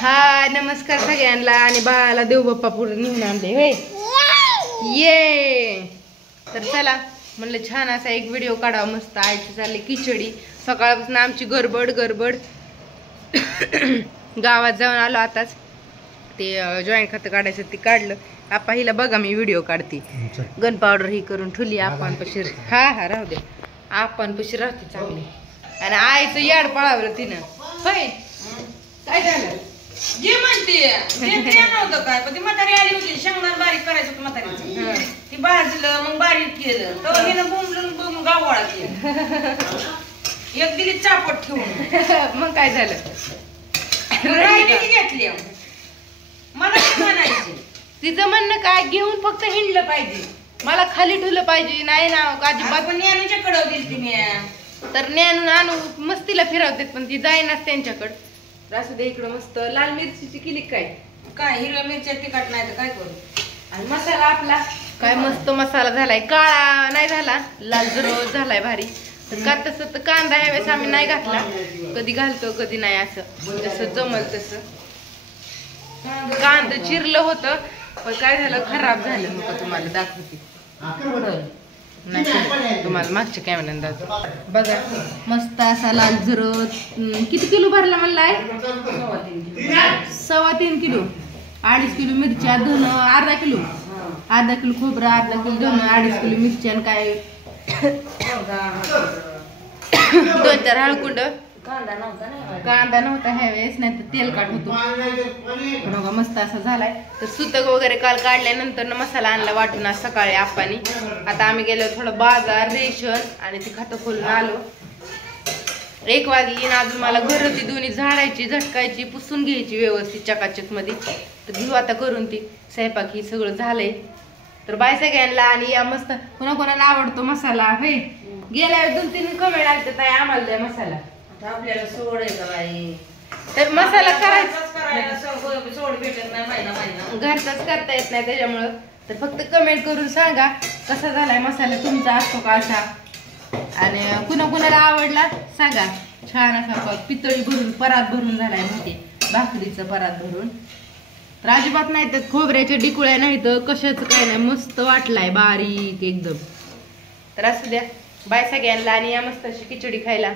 हा नमस्कार सगळ्यांना आणि बाळाला देव बाप्पा पुढे निघून आणले होय ये तर चला म्हणलं छान असा एक व्हिडिओ काढावा मस्त आईची चालली खिचडी सकाळपासून आमची गडबड गावात जाऊन आलो आताच ते जॉईंट खातं काढायचं ते काढलं आपा हिला बघा मी व्हिडिओ काढते गन पावडर ही करून ठुली आपण पशी हा राहू दे आपण पशी राहते चांगली आणि आईचं याड पळावलं तिनं होय काय झालं जे म्हणते ते नव्हतं काय पण ती म्हातारी आली होती शेंगदाणा बारीक करायचं होतं म्हातारीचं ती भाजलं मग बारीक केलं तर हिनं बोंबलून गाववाळा केलं एक दिली चापट ठेवून मग काय झालं घेतली मला काय म्हणायची तिचं म्हणणं काय घेऊन फक्त हिंडलं पाहिजे मला खाली ठेवलं पाहिजे नाही ना अजिबात पण ज्ञानूच्या कडव दिली ती मी तर ज्ञानून आणू मस्तीला फिरवतात पण ती जाईनाच त्यांच्याकडं असू दे इकडं मस्त लाल मिरचीची केली काय हिरव्या मिरच्या तिखट नाही तर काय करू आणि मसाला आपला काय मस्त मसाला झालाय काळा नाही झाला लाल जरद झालाय भारी तर का तसं तर कांदा ह्यावेळेस आम्ही नाही घातला कधी घालतो कधी नाही असं जसं जमल तसं कांदा चिरलं होतं पण काय झालं खराब झालं मग तुम्हाला दाखवते नाही तुम्हाला मागच्या कॅमेऱ्याने दाखवते बघा मस्त असा लाल जरद किती किलो भरला म्हणलाय 3.25 किलो 2.5 किलो मिरच्या धन अर्धा किलो खोबरं अर्धा किलो धन 2.5 किलो मिरच्या आणि काय 2-4 हळकुंड कांदा नव्हता ह्या वेळेस नाही तर तेलकट होतो बघा मस्त असा झालाय तर सुतक वगैरे काल काढल्यानंतर मसाला आणला वाटून आज सकाळी आप्पानी आता आम्ही गेलो थोडं बाजार रेशन आणि ती खातं खोलून आलो 1 वाजली ना अजून मला घर ती दोन्ही झाडायची झटकायची पुसून घ्यायची व्यवस्थित चकाचक मध्ये तर घेऊ आता करून ती स्वयंपाक ही सगळं झालंय तर बाय सगळ्यांना आणि या मस्त कोणाकोणाला आवडतो मसाला हे गेल्या 2-3 कमेंट आले ताई आम्हाला द्या मसाला आपल्याला सोड आहे का बाई तर मसाला करायचा सोड भेटत नाही महिना घरचाच करता येत नाही त्याच्यामुळं तर फक्त कमेंट करून सांगा कसा झालाय मसाला तुमचा असतो का असा आणि कुणाला आवडला सांगा छान असा पितळी भरून परात भरून झालाय माहिती भाकरीचं परात भरून तर अजिबात नाही तर खोबऱ्याच्या डिकुळ्या नाही तर कशाचं काय नाही मस्त वाटलाय बारीक एकदम तर असू द्या बाय सगळ्यांना आणि या मस्त अशी खिचडी खायला